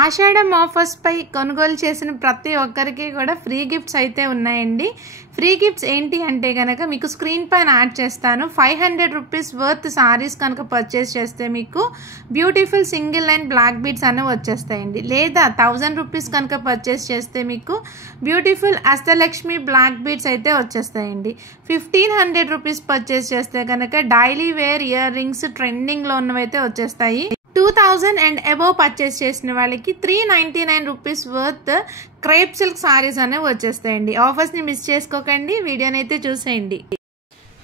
ఆషాఢం offers పై కొనుగోలు చేసిన ప్రతి ఒక్కరికి కూడా ఫ్రీ గిఫ్ట్స్ అయితే ఉన్నాయండి. ఫ్రీ గిఫ్ట్స్ ఏంటి అంటే కనుక మీకు స్క్రీన్ పైన యాడ్ చేస్తాను. 500 రూపీస్ వర్త్ సారీస్ కనుక పర్చేస్ చేస్తే మీకు beautiful single line black beads అనేవి వచ్చేస్తాయండి. లేదా 1000 రూపీస్ కనుక పర్చేస్ చేస్తే మీకు బ్యూటిఫుల్ అష్టలక్ష్మి బ్లాక్ బీడ్స్ అయితే వచ్చేస్తాయండి. 1500 రూపీస్ పర్చేస్ చేస్తే కనుక డైలీ వేర్ ఇయర్ రింగ్స్ ట్రెండింగ్లో ఉన్నవైతే వచ్చేస్తాయి. 2000 అండ్ అబోవ్ పర్చేస్ చేసిన వాళ్ళకి 399 rupees worth crepe silk saris అనేవి వచ్చేస్తాయండి. ఆఫర్స్ని మిస్ చేసుకోకండి, వీడియోని అయితే చూసేయండి.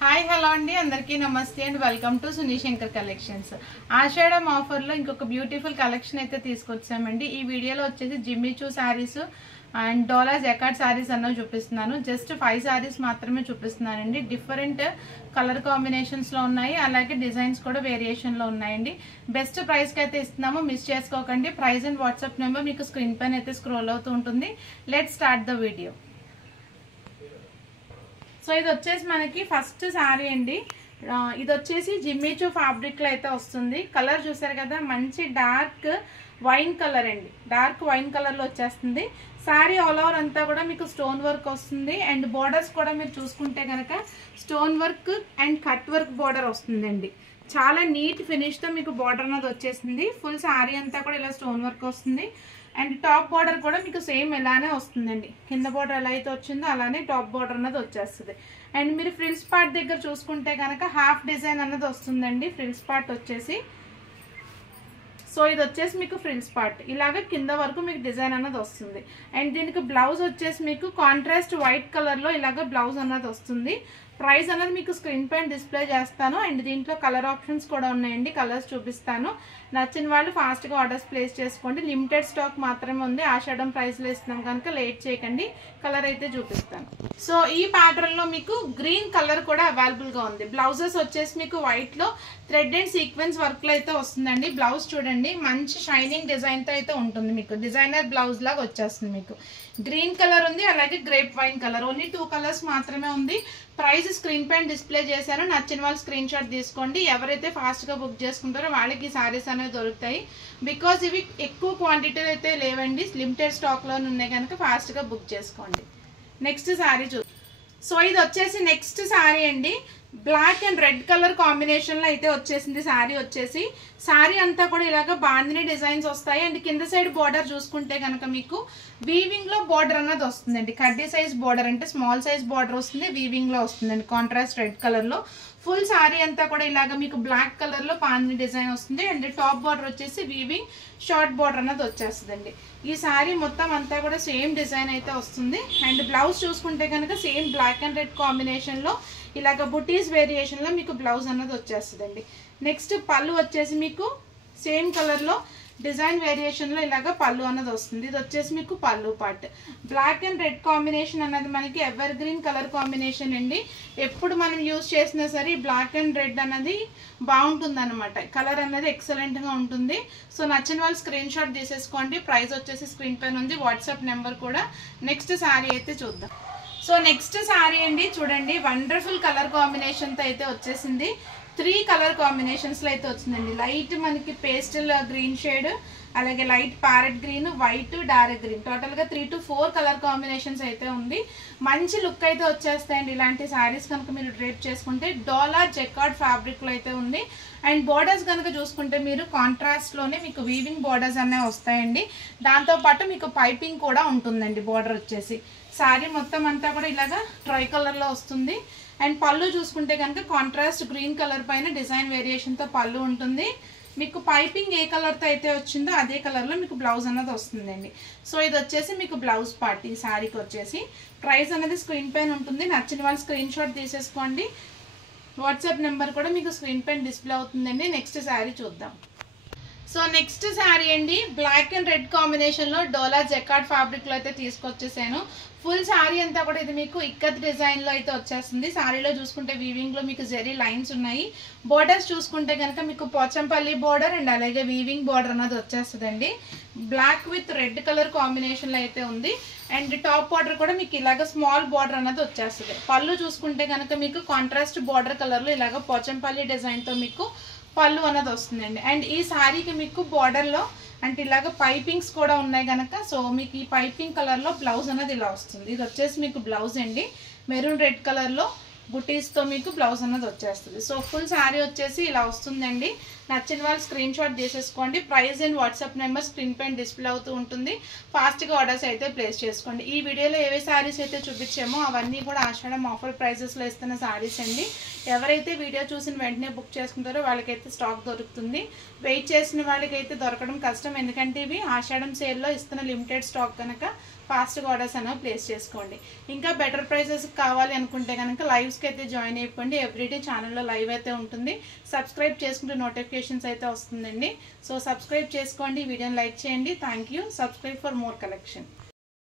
హాయ్ హలో అండి, అందరికీ నమస్తే అండ్ వెల్కమ్ టు సునీశంకర్ కలెక్షన్స్. ఆషాఢం ఆఫర్లో ఇంకొక బ్యూటిఫుల్ కలెక్షన్ అయితే తీసుకొచ్చామండి. ఈ వీడియోలో వచ్చేసి Jimmy Choo saris and dola jacquard saris అన్నవి చూపిస్తున్నాను. జస్ట్ 5 శారీస్ మాత్రమే చూపిస్తున్నానండి. డిఫరెంట్ కలర్ కాంబినేషన్స్లో ఉన్నాయి, అలాగే డిజైన్స్ కూడా వేరియేషన్లో ఉన్నాయండి. బెస్ట్ ప్రైస్కి అయితే ఇస్తున్నాము, మిస్ చేసుకోకండి. ప్రైస్ అండ్ వాట్సాప్ నెంబర్ మీకు స్క్రీన్ పైన అయితే స్క్రోల్ అవుతూ ఉంటుంది. Let's start the video. So ఇది వచ్చేసి మనకి ఫస్ట్ శారీ అండి. ఇది వచ్చేసి జిమ్మిచూ ఫ్యాబ్రిక్లో అయితే వస్తుంది. కలర్ చూసారు కదా, మంచి డార్క్ వైన్ కలర్ అండి. డార్క్ వైన్ కలర్లో వచ్చేస్తుంది. శారీ ఆల్ ఓవర్ అంతా కూడా మీకు స్టోన్ వర్క్ వస్తుంది. అండ్ బోర్డర్స్ కూడా మీరు చూసుకుంటే కనుక stone work and cut work border వస్తుందండి. చాలా నీట్ ఫినిష్తో మీకు బోర్డర్ అనేది వచ్చేసింది. ఫుల్ శారీ అంతా కూడా ఇలా స్టోన్ వర్క్ వస్తుంది. అండ్ టాప్ బార్డర్ కూడా మీకు సేమ్ ఇలానే వస్తుందండి. కింద బార్డర్ ఎలా అయితే వచ్చిందో అలానే టాప్ బార్డర్ అన్నది వచ్చేస్తుంది. అండ్ మీరు ఫ్రిల్స్ పార్ట్ దగ్గర చూసుకుంటే కనుక హాఫ్ డిజైన్ అన్నది వస్తుందండి. ఫ్రిల్స్ పార్ట్ వచ్చేసి సో ఇది వచ్చేసి మీకు ఫ్రిల్స్ పార్ట్ ఇలాగ కింద వరకు మీకు డిజైన్ అన్నది వస్తుంది. అండ్ దీనికి బ్లౌజ్ వచ్చేసి మీకు కాంట్రాస్ట్ వైట్ కలర్లో ఇలాగ బ్లౌజ్ అన్నది వస్తుంది. ప్రైస్ అనేది మీకు స్క్రీన్ పైన డిస్ప్లే చేస్తాను. అండ్ దీంట్లో కలర్ ఆప్షన్స్ కూడా ఉన్నాయండి, కలర్స్ చూపిస్తాను. నచ్చిన వాళ్ళు ఫాస్ట్గా ఆర్డర్స్ ప్లేస్ చేసుకోండి. లిమిటెడ్ స్టాక్ మాత్రమే ఉంది. ఆషాఢం ప్రైస్లో ఇస్తున్నాం కనుక లేట్ చేయకండి. కలర్ అయితే చూపిస్తాను. సో ఈ ప్యాటర్న్లో మీకు గ్రీన్ కలర్ కూడా అవైలబుల్గా ఉంది. బ్లౌజెస్ వచ్చేసి మీకు వైట్లో థ్రెడ్ అండ్ సీక్వెన్స్ వర్క్లో అయితే వస్తుందండి. బ్లౌజ్ చూడండి, మంచి షైనింగ్ డిజైన్తో అయితే ఉంటుంది. మీకు డిజైనర్ బ్లౌజ్ లాగా వచ్చేస్తుంది. మీకు గ్రీన్ కలర్ ఉంది, అలాగే grape wine colour. Only 2 colours మాత్రమే ఉంది. ప్రైస్ స్క్రీన్ పైన డిస్ప్లే చేశారు. నచ్చిన వాళ్ళు స్క్రీన్ షాట్ తీసుకోండి. ఎవరైతే ఫాస్ట్గా బుక్ చేసుకుంటారో వాళ్ళకి సారీస్ అనేవి దొరుకుతాయి. బికాజ్ ఇవి ఎక్కువ క్వాంటిటీలో అయితే లేవండి, లిమిటెడ్ స్టాక్లో ఉన్నాయి కనుక ఫాస్ట్గా బుక్ చేసుకోండి. నెక్స్ట్ శారీ సో ఇది వచ్చేసి నెక్స్ట్ శారీ అండి. బ్లాక్ అండ్ రెడ్ కలర్ కాంబినేషన్లో అయితే వచ్చేసింది శారీ. వచ్చేసి శారీ అంతా కూడా ఇలాగ బాందిని డిజైన్స్ వస్తాయి. అండ్ కింద సైడ్ బార్డర్ చూసుకుంటే కనుక మీకు వీవింగ్లో బార్డర్ అన్నది వస్తుందండి. కడ్డీ సైజ్ బార్డర్ అంటే స్మాల్ సైజ్ బార్డర్ వస్తుంది, వీవింగ్లో వస్తుందండి. కాంట్రాస్ట్ రెడ్ కలర్లో ఫుల్ శారీ అంతా కూడా ఇలాగ మీకు బ్లాక్ కలర్లో బాందిని డిజైన్ వస్తుంది. అండ్ టాప్ బార్డర్ వచ్చేసి వీవింగ్ షార్ట్ బార్డర్ అన్నది వచ్చేస్తుందండి. ఈ శారీ మొత్తం అంతా కూడా సేమ్ డిజైన్ అయితే వస్తుంది. అండ్ బ్లౌజ్ చూసుకుంటే కనుక సేమ్ బ్లాక్ అండ్ రెడ్ కాంబినేషన్లో ఇలాగ బుటీస్ వేరియేషన్లో మీకు బ్లౌజ్ అన్నది వచ్చేస్తుందండి. నెక్స్ట్ పళ్ళు వచ్చేసి మీకు సేమ్ కలర్లో డిజైన్ వేరియేషన్లో ఇలాగ పళ్ళు అన్నది వస్తుంది. ఇది వచ్చేసి మీకు పళ్ళు part. Black and red combination అన్నది మనకి ఎవర్ గ్రీన్ కలర్ కాంబినేషన్ అండి. ఎప్పుడు మనం యూజ్ చేసినా సరే బ్లాక్ అండ్ రెడ్ అన్నది బాగుంటుంది అనమాట. కలర్ అనేది ఎక్సలెంట్గా ఉంటుంది. సో నచ్చిన వాళ్ళు స్క్రీన్ షాట్ తీసేసుకోండి. ప్రైస్ వచ్చేసి స్క్రీన్ పైన ఉంది, వాట్సాప్ నెంబర్ కూడా. నెక్స్ట్ శారీ అయితే చూద్దాం. సో నెక్స్ట్ శారీ అండి, చూడండి వండర్ఫుల్ కలర్ కాంబినేషన్తో అయితే వచ్చేసింది. 3 కలర్ కాంబినేషన్స్లో అయితే వచ్చిందండి. లైట్ మనకి పేస్టల్ గ్రీన్ షేడ్, అలాగే light parrot green, white, dark green, టోటల్గా 3 to 4 కలర్ కాంబినేషన్స్ అయితే ఉంది. మంచి లుక్ అయితే వచ్చేస్తాయండి ఇలాంటి శారీస్ కనుక మీరు డ్రేప్ చేసుకుంటే. డోలా జకార్డ్ ఫ్యాబ్రిక్లో అయితే ఉంది. అండ్ బోర్డర్స్ కనుక చూసుకుంటే మీరు కాంట్రాస్ట్లోనే మీకు వీవింగ్ బోర్డర్స్ అనేవి వస్తాయండి. దాంతోపాటు మీకు పైపింగ్ కూడా ఉంటుందండి. బోర్డర్ వచ్చేసి శారీ మొత్తం అంతా కూడా ఇలాగా ట్రై కలర్లో వస్తుంది. అండ్ పళ్ళు చూసుకుంటే కనుక కాంట్రాస్ట్ గ్రీన్ కలర్ పైన డిజైన్ వేరియేషన్తో పళ్ళు ఉంటుంది. మీకు పైపింగ్ ఏ కలర్తో అయితే వచ్చిందో అదే కలర్లో మీకు బ్లౌజ్ అన్నది వస్తుందండి. సో ఇది వచ్చేసి మీకు బ్లౌజ్ పార్ట్. ఈ శారీకి వచ్చేసి ప్రైస్ అనేది స్క్రీన్ పైన ఉంటుంది. నచ్చిన వాళ్ళు స్క్రీన్ షాట్ తీసేసుకోండి. వాట్సాప్ నెంబర్ కూడా మీకు స్క్రీన్ పైన డిస్ప్లే అవుతుందండి. నెక్స్ట్ శారీ చూద్దాం. సో నెక్స్ట్ శారీ అండి, బ్లాక్ అండ్ రెడ్ కాంబినేషన్లో డోలా జకార్డ్ ఫ్యాబ్రిక్లో అయితే తీసుకొచ్చేసాను. ఫుల్ శారీ అంతా కూడా ఇది మీకు ఇక్కత్ డిజైన్లో అయితే వచ్చేస్తుంది. శారీలో చూసుకుంటే వీవింగ్లో మీకు జెరీ లైన్స్ ఉన్నాయి. బోర్డర్స్ చూసుకుంటే కనుక మీకు పోచంపల్లి బోర్డర్ అండ్ అలాగే వీవింగ్ బోర్డర్ అన్నది వచ్చేస్తుందండి. బ్లాక్ విత్ రెడ్ కలర్ కాంబినేషన్లో అయితే ఉంది. అండ్ టాప్ బార్డర్ కూడా మీకు ఇలాగ స్మాల్ బార్డర్ అన్నది వచ్చేస్తుంది. పళ్ళు చూసుకుంటే కనుక మీకు కాంట్రాస్ట్ బార్డర్ కలర్లో ఇలాగ పోచంపల్లి డిజైన్తో మీకు పళ్ళు అన్నది వస్తుందండి. అండ్ ఈ శారీకి మీకు బార్డర్లో అంటే ఇలాగ పైపింగ్స్ కూడా ఉన్నాయి కనుక సో మీకు ఈ పైపింగ్ కలర్లో బ్లౌజ్ అనేది ఇలా వస్తుంది. ఇది వచ్చేసి మీకు బ్లౌజ్ అండి, మెరూన్ రెడ్ కలర్లో బుటీస్తో మీకు బ్లౌజ్ అన్నది వచ్చేస్తుంది. సో ఫుల్ శారీ వచ్చేసి ఇలా వస్తుందండి. నచ్చిన వాళ్ళు స్క్రీన్ షాట్ చేసేసుకోండి. Price and WhatsApp number screen పైన డిస్ప్లే అవుతూ ఉంటుంది. ఫాస్ట్గా ఆర్డర్స్ అయితే ప్లేస్ చేసుకోండి. ఈ వీడియోలో ఏవే శారీస్ అయితే చూపించామో అవన్నీ కూడా ఆషాఢం ఆఫర్ ప్రైజెస్లో ఇస్తున్న శారీస్ అండి. ఎవరైతే వీడియో చూసిన వెంటనే బుక్ చేసుకుంటారో వాళ్ళకైతే స్టాక్ దొరుకుతుంది. వెయిట్ చేసిన వాళ్ళకైతే దొరకడం కష్టం, ఎందుకంటే ఇవి ఆషాఢం సేల్లో ఇస్తున్న లిమిటెడ్ స్టాక్ కనుక ఫాస్ట్గా ఆర్డర్స్ అనేవి ప్లేస్ చేసుకోండి. ఇంకా బెటర్ ప్రైసెస్ కావాలి అనుకుంటే కనుక లైవ్స్కి అయితే జాయిన్ అయిపోండి. ఎవ్రీడే ఛానల్లో లైవ్ అయితే ఉంటుంది. సబ్స్క్రైబ్ చేసుకుంటే నోటిఫికేషన్స్ అయితే వస్తుందండి. సో సబ్స్క్రైబ్ చేసుకోండి, వీడియోని లైక్ చేయండి. Thank you. Subscribe for more collection.